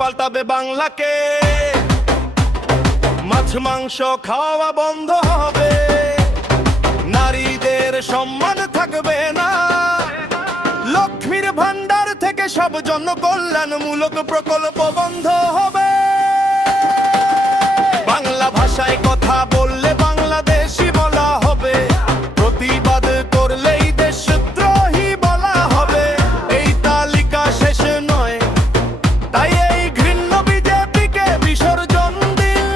পাল্টাবে বাংলাকে। মাছ মাংস খাওয়া বন্ধ হবে, নারীদের সম্মান থাকবে না, লক্ষ্মীর ভান্ডার থেকে সব জনকল্যাণমূলক প্রকল্প বন্ধ হবে। বাংলা ভাষায় কথা বললে বাংলাদেশি বলা হবে, প্রতিবাদ করলেই দেশদ্রোহী বলা হবে। এই তালিকা শেষ নয়, তাই এই ঘৃণ্য বিজেপিকে বিসর্জন দিন।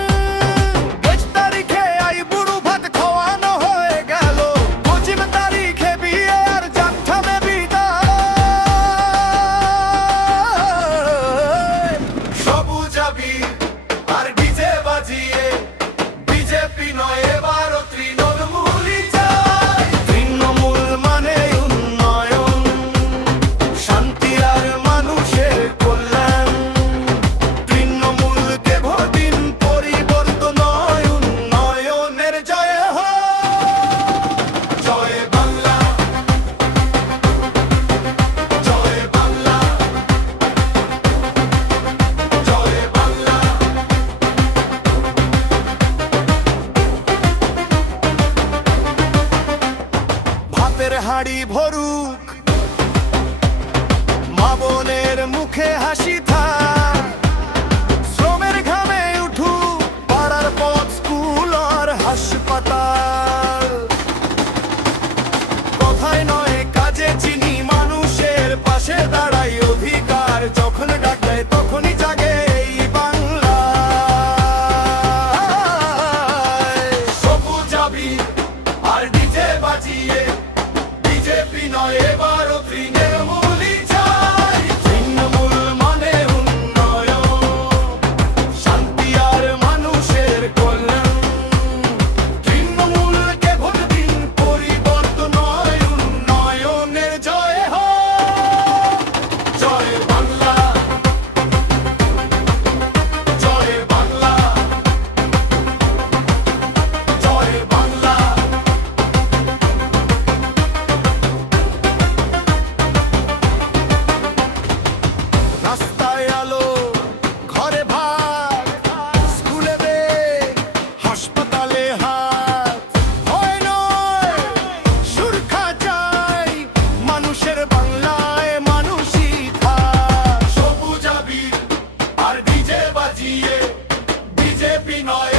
২৫ তারিখে আইবুড়ো ভাত খাওয়ানো হয়ে গেল, ২৫ তারিখে বিয়ে আর যাত্রামে বিদায়। সবুজ আবির আর ডিজে বাজিয়ে বিজেপি নয় এবারও তৃণমূলই চায়। তৃণমূল মানে উন্নয়ন, শান্তি আর মানুষের কল্যাণ। তৃণমূলকে ভোট দিন, পরিবর্তন নয় উন্নয়নের জয় হোক। জয় বাংলা, জয় বাংলা, জয় বাংলা। ভাতের হাঁড়ি ভরুক, মা বোনের মুখে হাসি থাক, শ্রমের ঘামে উঠুক পাড়ার পথ, স্কুল আর হাসপাতাল। কথায় নয় কাজে চিনি মানুষের পাশে দাঁড়াই, অধিকার যখন ডাক দেয় তখনই জাগে এই বাংলা। সবুজ আবির আর ডিজে বাজিয়ে বিজেপি নয় এবারও তৃণমূলই চাই। তৃণমূল মানে উন্নয়ন, শান্তি আর মানুষের কল্যাণ। তৃণমূলকে ভোট দিন, পরিবর্তন নয় উন্নয়নের জয় হোক। জয় বাংলা, জয় বাংলা, জয় বাংলা। রাস্তায় আলো, ঘরে ভাত, স্কুলে ব্যাগ, হাসপাতালে হাত। ভয় নয়, সুরক্ষা চাই, মানুষের বাংলায় মানুষই থাক। সবুজ আবির আর ডিজে বাজিয়ে বিজেপি নয়